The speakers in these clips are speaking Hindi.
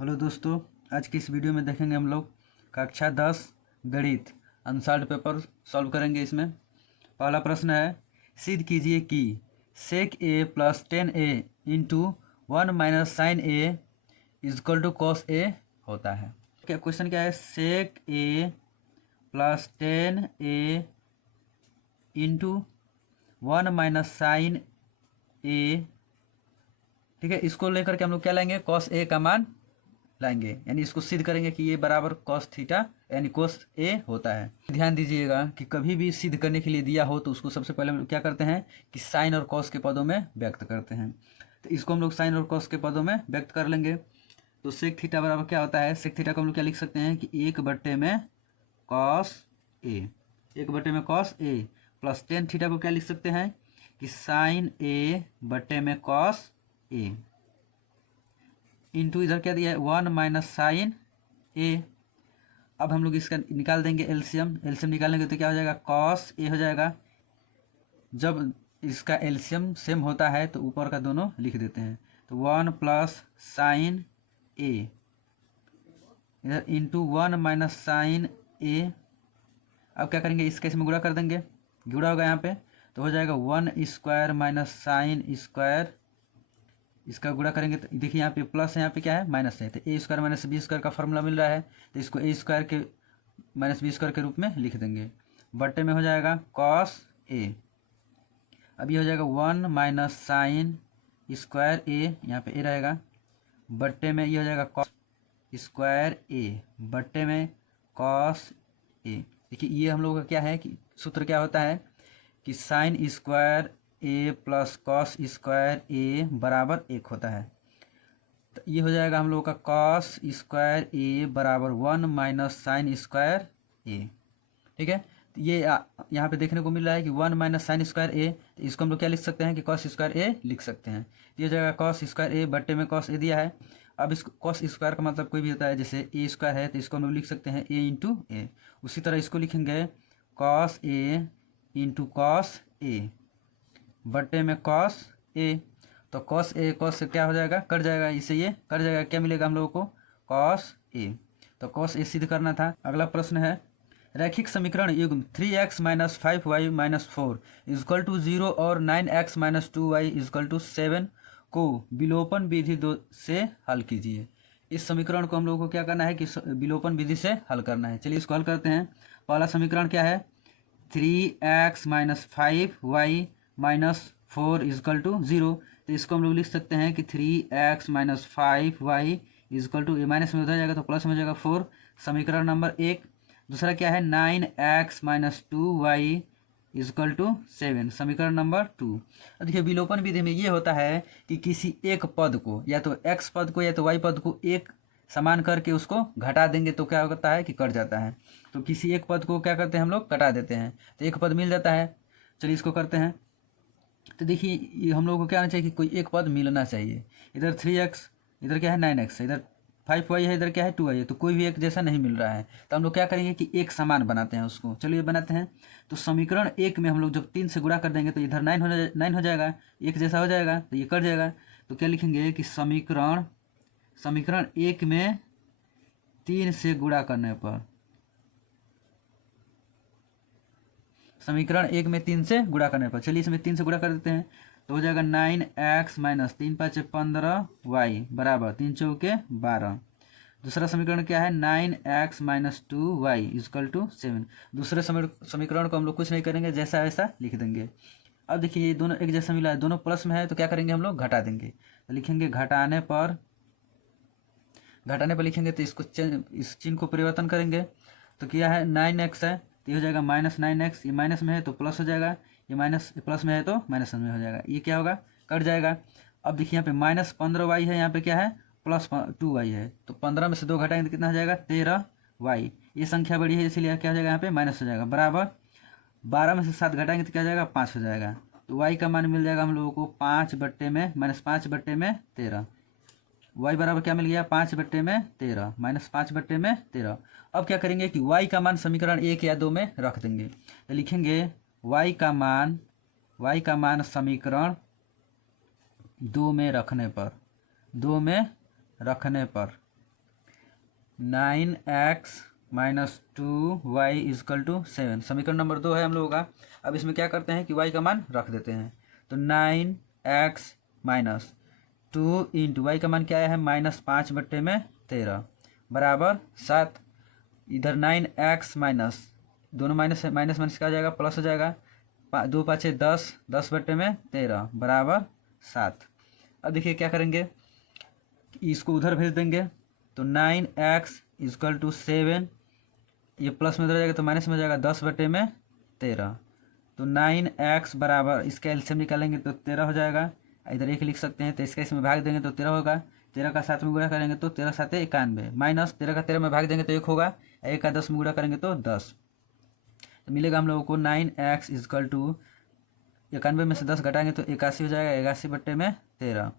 हेलो दोस्तों, आज की इस वीडियो में देखेंगे हम लोग कक्षा 10 गणित अनसॉल्व्ड पेपर सॉल्व करेंगे। इसमें पहला प्रश्न है, सिद्ध कीजिए कि sec A plus 10a into 1 minus sine A is equal to cos A होता है। क्या क्वेश्चन क्या है? Sec A plus 10a into 1 minus sine A, ठीक है। इसको लेकर के हम लोग क्या लाएंगे? कॉस ए का मान लाएंगे, यानी इसको सिद्ध करेंगे कि ये बराबर कॉस थीटा यानी कोस ए होता है। ध्यान दीजिएगा कि कभी भी सिद्ध करने के लिए दिया हो तो उसको सबसे पहले हम लोग क्या करते हैं कि साइन और कॉस के पदों में व्यक्त करते हैं। तो इसको हम लोग साइन और कॉस के पदों में व्यक्त कर लेंगे। तो सेक थीटा बराबर क्या होता है? सेक थीटा को हम लोग क्या लिख सकते हैं कि 1/में cos A, 1/में cos A plus 10 theta को क्या लिख सकते हैं कि साइन ए बटे में कॉस ए इंटू इधर क्या दिया है 1 माइनस साइन ए। अब हम लोग इसका निकाल देंगे एलसीएम। एलसीएम निकालेंगे तो क्या हो जाएगा? कॉस ए हो जाएगा। जब इसका एलसीएम सेम होता है तो ऊपर का दोनों लिख देते हैं। तो 1 प्लस साइन ए इधर इंटू 1 माइनस साइन ए। अब क्या करेंगे? इस केस में गुणा कर देंगे, गुणा होगा यहाँ पे तो हो जाएगा 1 स्क्वायर माइनस साइन स्क्वायर। इसका गुणा करेंगे तो देखिए यहाँ पे प्लस है, यहाँ पे क्या है? माइनस है। तो ए स्क्वायर माइनस बी स्क्वायर का फॉर्मूला मिल रहा है तो इसको ए स्क्वायर के माइनस बी स्क्वायर के रूप में लिख देंगे। बट्टे में हो जाएगा कॉस ए। अब ये हो जाएगा 1 माइनस साइन स्क्वायर ए, यहाँ पे ए रहेगा। बट्टे में ये हो जाएगा कॉस स्क्वायर ए, बट्टे में कॉस ए। देखिए ये हम लोग का क्या है कि सूत्र क्या होता है कि साइन स्क्वायर ए प्लस कॉस स्क्वायर ए बराबर 1 होता है। तो ये हो जाएगा हम लोग का कॉस स्क्वायर ए बराबर 1 माइनस साइन स्क्वायर ए, ठीक है। तो ये यहाँ पे देखने को मिल रहा है कि 1 माइनस साइन स्क्वायर ए, तो इसको हम लोग क्या लिख सकते हैं कि कॉस स्क्वायर ए लिख सकते हैं। ये हो जाएगा कॉस स्क्वायर ए बट्टे में कॉस ए दिया है। अब इसको कॉस स्क्वायर का मतलब कोई भी होता है, जैसे ए स्क्वायर है तो इसको हम लोग लिख सकते हैं ए इंटू ए। उसी तरह इसको लिखेंगे cos A into cos A बट्टे में कॉस ए। तो कॉस ए कॉस से क्या हो जाएगा? कट जाएगा, इससे ये कट जाएगा। क्या मिलेगा हम लोगों को? Cos A. तो कॉस ए सिद्ध करना था। अगला प्रश्न है, रैखिक समीकरण युग्म 3x minus 5y minus 4 is equal to 0 और 9x minus 2y is equal to 7 को विलोपन विधि से हल कीजिए। इस समीकरण को हम लोगों को क्या करना है कि विलोपन विधि से हल करना है। चलिए इसको हल करते हैं। पहला समीकरण क्या है? 3x minus 5y minus 4 is equal to 0। तो इसको हम लोग लिख सकते हैं कि 3x minus 5y equal to, A minus में हो जाएगा तो प्लस में हो जाएगा 4, समीकरण नंबर 1। दूसरा क्या है? 9x minus 2y is equal to 7, समीकरण नंबर 2। देखिए विलोपन विधि में ये होता है कि किसी एक पद को, या तो x पद को या तो y पद को एक समान करके उसको घटा देंगे तो क्या होता है कि कट जाता है। तो किसी एक पद को क्या करते हैं हम लोग? कटा देते हैं तो एक पद मिल जाता है। चलिए इसको करते हैं। तो देखिए ये हम लोगों को क्या आना चाहिए कि कोई एक पद मिलना चाहिए। इधर 3x, इधर क्या है 9x, इधर 5y है, इधर क्या है 2y है, तो कोई भी एक जैसा नहीं मिल रहा है। तो हम लोग क्या करेंगे कि एक समान बनाते हैं उसको। चलिए बनाते हैं। तो समीकरण 1 में हम लोग जब 3 से गुणा कर देंगे तो इधर 9 हो जाएगा, एक जैसा हो जाएगा तो ये कट जाएगा। तो क्या लिखेंगे कि समीकरण 1 में 3 से गुणा करने पर, समीकरण 1 में 3 से गुणा करने पर, चलिए इसमें 3 से गुणा कर देते हैं तो हो जाएगा 9x माइनस 3 5 15y बराबर 3 चौके 12। दूसरा समीकरण क्या है? 9x minus 2y is equal to 7। दूसरे समीकरण को हम लोग कुछ नहीं करेंगे, जैसा वैसा लिख देंगे। अब देखिए ये दोनों एक जैसा मिला है, दोनों प्लस में है तो क्या करेंगे हम लोग? घटा देंगे। तो लिखेंगे घटाने पर लिखेंगे तो इसको इस चिन्ह को परिवर्तन करेंगे। तो क्या है? 9x है तो ये हो जाएगा माइनस 9x, ये माइनस में है तो प्लस हो जाएगा, ये माइनस प्लस में है तो माइनस में हो जाएगा, ये क्या होगा? कट जाएगा। अब देखिए यहाँ पे माइनस 15y है, यहाँ पे क्या है? प्लस 2y है। तो 15 में से 2 घटाएंगे तो कितना हो जाएगा? 13y। ये संख्या बड़ी है इसलिए क्या हो जाएगा? यहाँ पे माइनस हो जाएगा, बराबर 12 में से 7 घटाएंगे तो क्या हो जाएगा? 5 हो जाएगा। तो y का मान मिल जाएगा हम लोगों को 5 बट्टे में माइनस 5 बट्टे में 13। y बराबर क्या मिल गया? 5 बट्टे में 13 माइनस 5 बट्टे में 13। अब क्या करेंगे कि y का मान समीकरण 1 या 2 में रख देंगे। तो लिखेंगे y का मान समीकरण 2 में रखने पर 9x minus 2y is equal to 7। समीकरण नंबर 2 है हम लोगों का। अब इसमें क्या करते हैं कि y का मान रख देते हैं। तो 9x माइनस 2 इंटू वाई का मान क्या है, -5/13 बराबर 7। इधर 9x माइनस, दोनों माइनस माइनस माइनस क्या हो जाएगा, प्लस हो जाएगा। 2 5 10, 10/13 बराबर 7। अब देखिए क्या करेंगे, इसको उधर भेज देंगे। तो 9x इजकल टू 7, ये प्लस में उधर जाएगा तो माइनस में हो जाएगा 10/13। तो 9x बराबर, इसका एलसीएम निकालेंगे तो 13 हो जाएगा। इधर 1 लिख सकते हैं, तो इसका इसमें भाग देंगे तो 13 होगा। 13 का 7 में गुणा करेंगे तो 13 7 91, माइनस 13 का 13 में भाग देंगे तो 1 होगा। 1 का 10 में गुणा करेंगे तो 10। तो मिलेगा हम लोगों को 9x इजकल टू 91 में से 10 घटाएंगे तो 81 हो जाएगा। 81/13।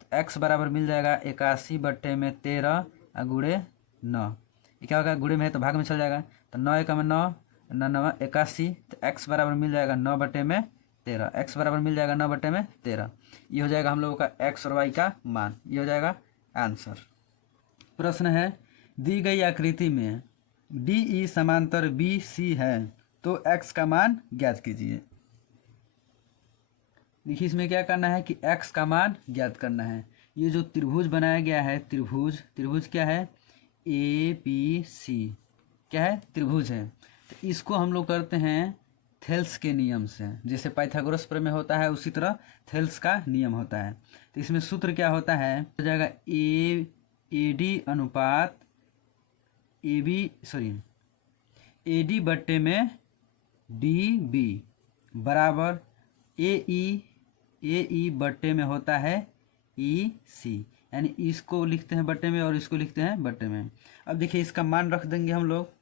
तो x बराबर मिल जाएगा 81/13 गुणे 9। ये क्या होगा, गुणे में है तो भाग में चल जाएगा। तो 9 1 में 9, 9 9 81। तो x बराबर मिल जाएगा 9/13। x बराबर मिल जाएगा 9/13। ये हो जाएगा हम लोगों का x और y का मान। ये हो जाएगा आंसर। प्रश्न है, दी गई आकृति में DE समांतर BC है तो x का मान ज्ञात कीजिए। देखिए इसमें क्या करना है कि x का मान ज्ञात करना है। ये जो त्रिभुज बनाया गया है, त्रिभुज क्या है, ABC क्या है, त्रिभुज है। तो इसको हम लोग करते हैं थेल्स के नियम से। जैसे पाइथागोरस प्रमेय होता है उसी तरह थेल्स का नियम होता है। तो इसमें सूत्र क्या होता है, हो जाएगा AD अनुपात AD बट्टे में DB बराबर AE बट्टे में होता है EC। यानी इसको लिखते हैं बट्टे में और इसको लिखते हैं बट्टे में। अब देखिए इसका मान रख देंगे हम लोग।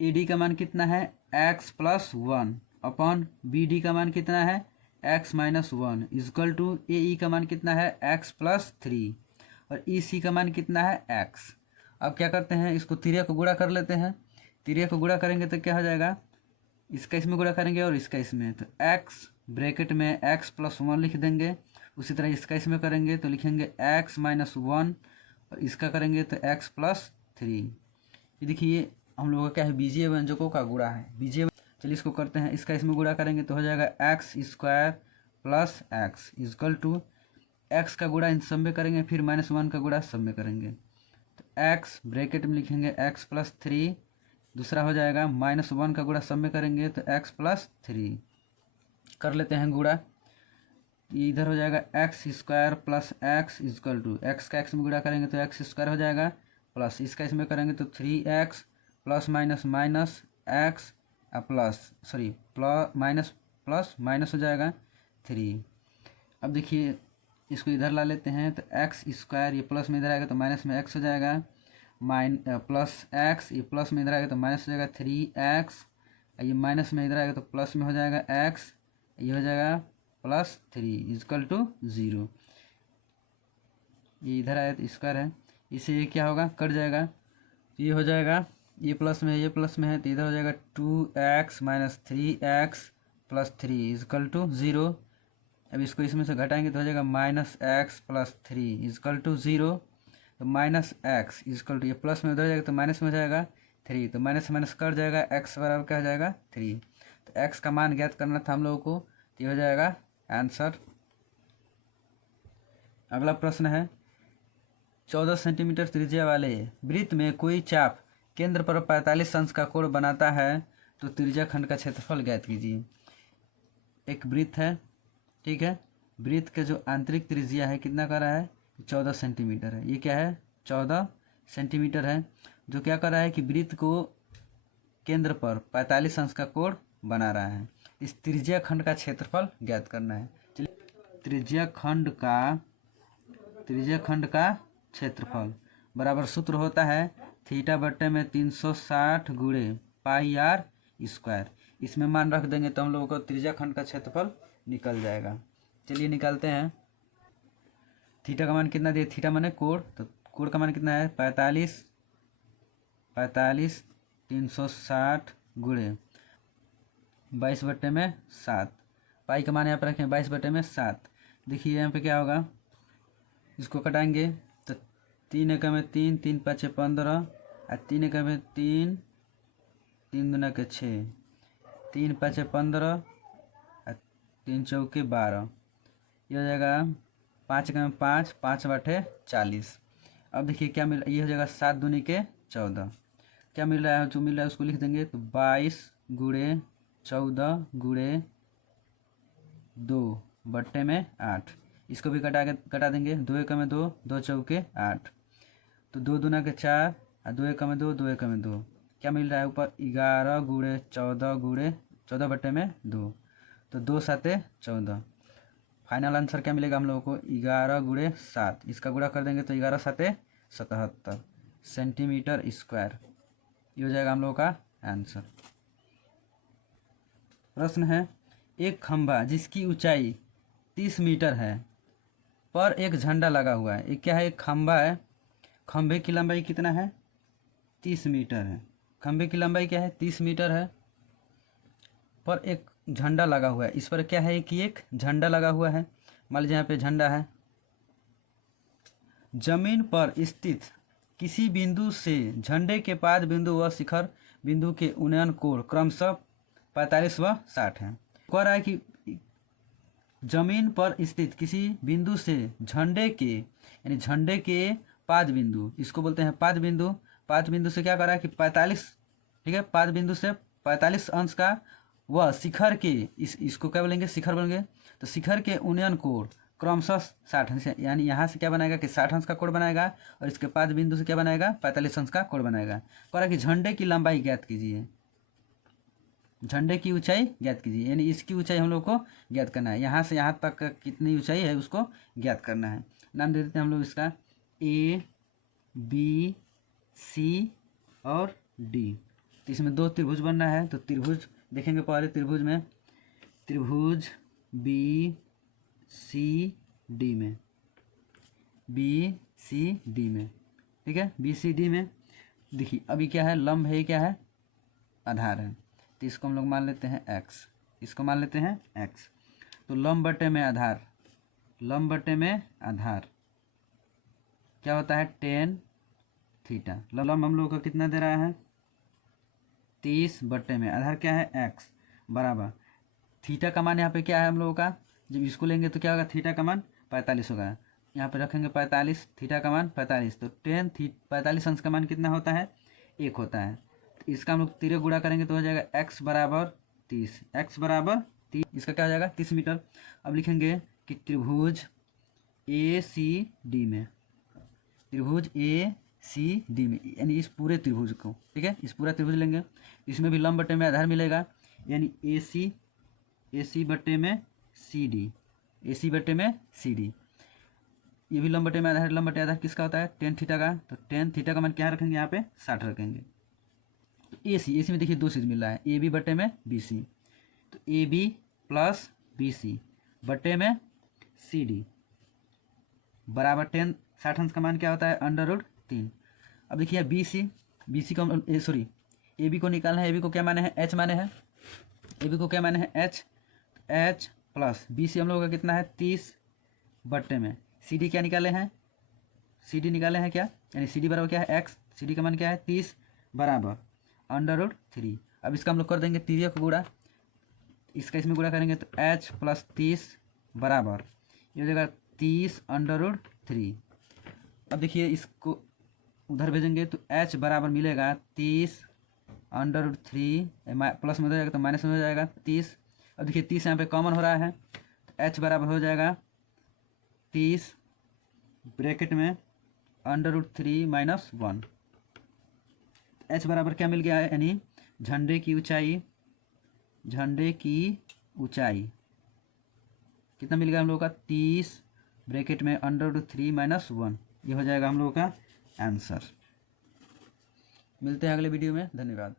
AD का मान कितना है, x + 1 अपॉन BD का मान कितना है, x - 1 इजकल टू AE का मान कितना है, x + 3 और EC का मान कितना है, x। अब क्या करते हैं, इसको तिर्यक को गुणा कर लेते हैं। तिर्यक को गुणा करेंगे तो क्या हो जाएगा, इसका इसमें गुणा करेंगे और इसका इसमें। तो x ब्रैकेट में x + 1 लिख देंगे। उसी तरह इसका इसमें करेंगे तो लिखेंगे x - 1 और इसका करेंगे तो x + 3। ये देखिए हम लोगों का क्या है, बीजीय व्यंजकों का गुणा है। चलिए इसको करते हैं। इसका इसमें गुणा करेंगे तो हो जाएगा x² + x equal to x का गुणा इन सब में करेंगे, फिर -1 का गुणा सब में करेंगे। तो x ब्रैकेट में लिखेंगे x + 3, दूसरा हो जाएगा -1 का गुणा सब में करेंगे तो x + 3 कर लेते हैं गुणा। इधर हो जाएगा x² + x equal to x का x में गुणा करेंगे तो x² हो जाएगा, प्लस इसका इसमें करेंगे तो 3x plus minus x minus हो जाएगा 3। अब देखिए इसको इधर ला लेते हैं तो x², ये प्लस में इधर आएगा तो माइनस में x हो जाएगा, प्लस x, ये प्लस में इधर आएगा तो माइनस हो जाएगा 3x, ये माइनस में इधर आएगा तो प्लस में हो जाएगा x, ये हो जाएगा +3 इजकल टू 0। ये इधर आया तो स्क्वायर है, इसे ये क्या होगा, कट जाएगा। ये हो जाएगा, ये प्लस में है ये प्लस में है तो इधर हो जाएगा 2x - 3x + 3 इजकल टू 0। अब इसको इसमें से घटाएंगे तो हो जाएगा -x + 3 इजकल टू 0। तो -x इजकल टू, ये प्लस में उधर जाएगा तो माइनस में हो जाएगा 3, तो माइनस माइनस कट जाएगा, x बराबर क्या हो जाएगा 3। तो x का मान ज्ञात करना था हम लोगों को, तो ये हो जाएगा आंसर। अगला प्रश्न है, 14 सेंटीमीटर त्रिज्या वाले वृत्त में कोई चाप केंद्र पर 45 अंश का कोण बनाता है तो त्रिज्या खंड का क्षेत्रफल ज्ञात कीजिए। एक वृत्त है, ठीक है, वृत्त के जो आंतरिक त्रिज्या है कितना कर रहा है, 14 सेंटीमीटर है। ये क्या है, 14 सेंटीमीटर है, जो क्या कर रहा है कि वृत्त को केंद्र पर 45 अंश का कोण बना रहा है। इस त्रिज्या खंड का क्षेत्रफल ज्ञात करना है। चलिए, त्रिज्या खंड का क्षेत्रफल बराबर सूत्र होता है θ/360 गुणे πr²। इसमें मान रख देंगे तो हम लोगों को त्रिज्या खंड का क्षेत्रफल निकल जाएगा। चलिए निकालते हैं। थीटा का मान कितना दिया, थीटा माने कोण, तो कोण का मान कितना है 45 360 गुणे 22/7। पाई का मान यहाँ पर रखें 22/7। देखिए यहाँ पे क्या होगा, इसको कटाएंगे तो 3 एकम में 3, 3 पाँचे 15 और 3 एकम में 3, 3 दूना के 6, 3 पाँचे 15 और 3 चौके 12। ये हो जाएगा 5 एकम में 5, 5 बटे 40। अब देखिए क्या मिल, ये हो जाएगा 7 दूनी के 14। क्या मिल रहा है, जो मिल रहा है उसको लिख देंगे। तो 22 गुणे 14 गुणे 2 बट्टे में 8। इसको भी कटा देंगे। 2 एकम में 2, 2 चौके 8। तो 2 दूना के 4 और 2 एकम में 2, 2 एकम में 2। क्या मिल रहा है ऊपर 11 गुणे 14 बट्टे में 2। तो 2 7 14। फाइनल आंसर क्या मिलेगा हम लोगों को 11 गुणे 7। इसका गुणा कर देंगे तो 11 7 77 सेंटीमीटर स्क्वायर। ये हो जाएगा हम लोगों का आंसर। प्रश्न है, एक खंभा जिसकी ऊंचाई 30 मीटर है पर एक झंडा लगा हुआ है। एक क्या है, एक खंभा है, खंभे की लंबाई कितना है 30 मीटर है। खंभे की लंबाई क्या है 30 मीटर है, पर एक झंडा लगा हुआ है। इस पर क्या है कि एक झंडा लगा हुआ है। मान लीजिए यहाँ पे झंडा है। जमीन पर स्थित किसी बिंदु से झंडे के पाद बिंदु व शिखर बिंदु के उन्नयन कोण क्रमशः 45 व 60 है। कह रहा है कि जमीन पर स्थित किसी बिंदु से झंडे के, यानी झंडे के पाद बिंदु, इसको बोलते हैं पाद बिंदु। पाद बिंदु से क्या कर रहा है कि 45, ठीक है, पाद बिंदु से 45 अंश का वह शिखर के, इसको क्या बोलेंगे, शिखर बोलेंगे। तो शिखर के उन्नयन कोण क्रमशः 60 अंश, यानी यहाँ से क्या बनाएगा कि 60 अंश का कोण बनाएगा और इसके पाद बिंदु से क्या बनाएगा 45 अंश का कोण बनाएगा। कह रहा है कि झंडे की लंबाई ज्ञात कीजिए, झंडे की ऊंचाई ज्ञात कीजिए, यानी इसकी ऊंचाई हम लोग को ज्ञात करना है। यहाँ से यहाँ तक कितनी ऊंचाई है उसको ज्ञात करना है। नाम दे देते हैं हम लोग इसका A, B, C और D। तो इसमें 2 त्रिभुज बनना है। तो त्रिभुज देखेंगे पहले। त्रिभुज में त्रिभुज B, C, D में, B, C, D में, ठीक है, B, C, D में। देखिए अभी क्या है, लंब है, क्या है, आधार है। तो इसको हम लोग मान लेते हैं x, इसको मान लेते हैं x। तो लंब बटे में आधार, लंब बटे में आधार क्या होता है 10 थीटा। लंब हम लोग को कितना दे रहा है 30 बटे में आधार क्या है x बराबर थीटा का मान यहाँ पे क्या है हम लोगों का, जब इसको लेंगे तो क्या होगा, थीटा का मान 45 होगा। यहाँ पे रखेंगे 45, थीटा का मान 45। तो 45 अंश का मान कितना होता है 1 होता है। तो इसका हम लोग तिरे गुणा करेंगे तो हो जाएगा x बराबर 30, x बराबर 30। इसका क्या हो जाएगा 30 मीटर। अब लिखेंगे कि त्रिभुज ACD में, त्रिभुज ACD में, यानी इस पूरे त्रिभुज को, ठीक है, इस पूरा त्रिभुज लेंगे। इसमें भी लंब बटे में आधार मिलेगा, यानी AC बटे में CD, AC बटे में CD। ये भी लंब बटे में आधार, लंब बटे आधार किसका होता है 10 थीटा का। तो 10 थीटा का मान क्या रखेंगे यहाँ पे 60 रखेंगे। तो AC में देखिए 2 चीज़ मिल रहा है, AB बटे में BC। तो AB प्लस BC बटे में CD बराबर 10, 60 अंश का मान क्या होता है √3। अब देखिए BC को AB को निकालना है। AB को क्या माने हैं H माने हैं, AB को क्या माने हैं H प्लस BC हम लोगों का कितना है 30 बट्टे में CD क्या निकाले हैं, CD निकाले हैं क्या, यानी CD बराबर क्या है x, CD का मान क्या है 30 बराबर √3। अब इसका हम लोग कर देंगे तिर्यक को गुणा, इसका इसमें गुणा करेंगे तो H प्लस 30 बराबर ये हो जाएगा 30 √3। अब देखिए इसको उधर भेजेंगे तो H बराबर मिलेगा 30 √3, प्लस में हो जाएगा तो माइनस में हो जाएगा 30। अब देखिए 30 यहाँ पे कॉमन हो रहा है तो H बराबर हो जाएगा 30 ब्रैकेट में √3 माइनस 1। H बराबर क्या मिल गया है, यानी झंडे की ऊंचाई कितना मिल गया हम लोगों का 30 ब्रैकेट में √3 माइनस 1। ये हो जाएगा हम लोगों का आंसर। मिलते हैं अगले वीडियो में, धन्यवाद।